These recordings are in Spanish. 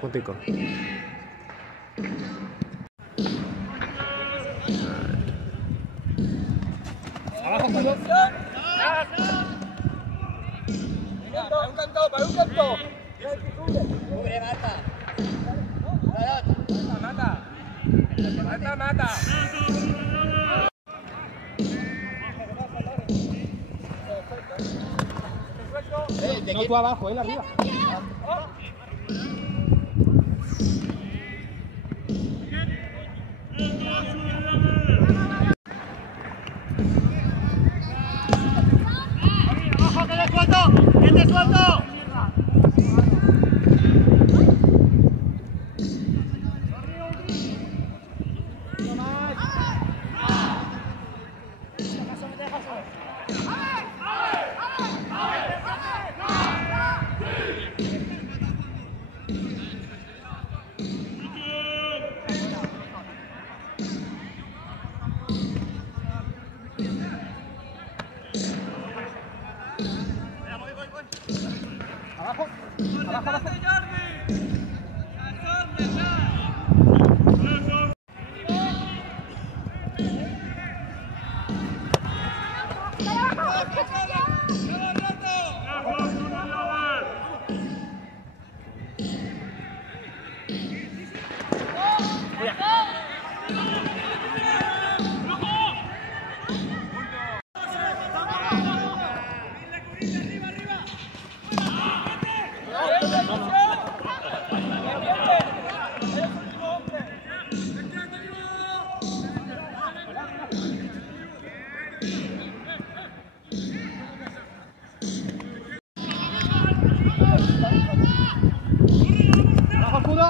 Puntico. Abajo, producción. Para un canto, para un canto. Cubre, mata. Mata. Mata, mata. No tú abajo, él arriba. ¡Abajo, que te suelto! ¡Que te suelto! Abajo, abajo, abajo.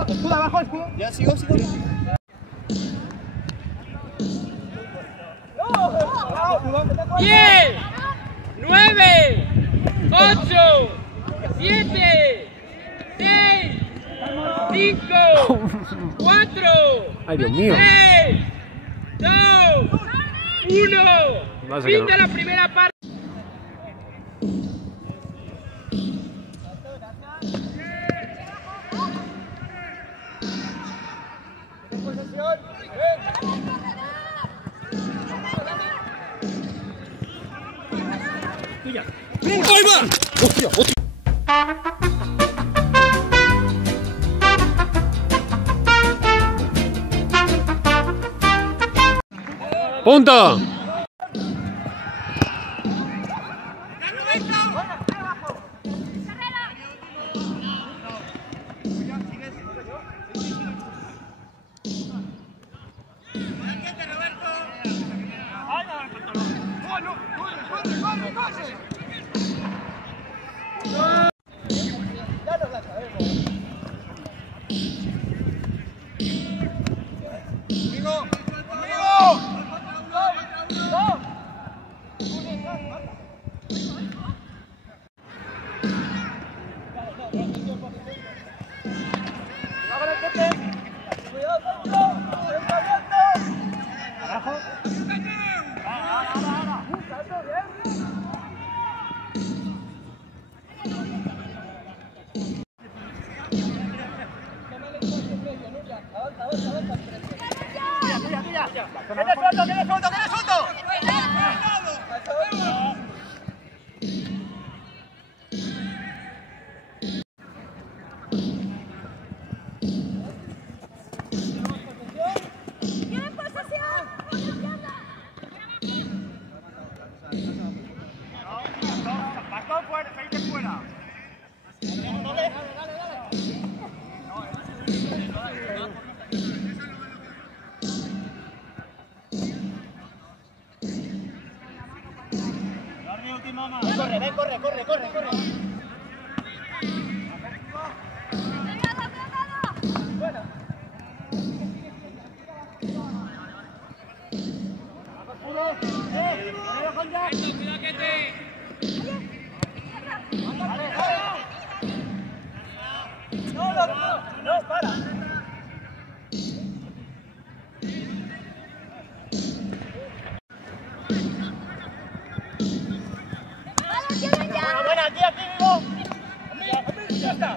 Escudo abajo, escudo. Ya sigo. 10, 9, 8, 7, 6, 5, 4, Ay, Dios mío. 3, 2, 1. Fin de la primera parte. ¡Ahí va! ¡Hostia! ¡Punto! ¡Que le suelto! Corre. No, para. Buena, aquí, vivo. Ya está.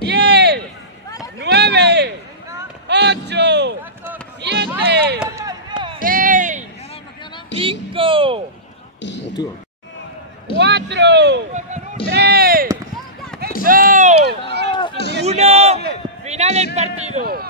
¡10, 9, 8, 7, 6, 5, 4, 3, 2, 1, final del partido.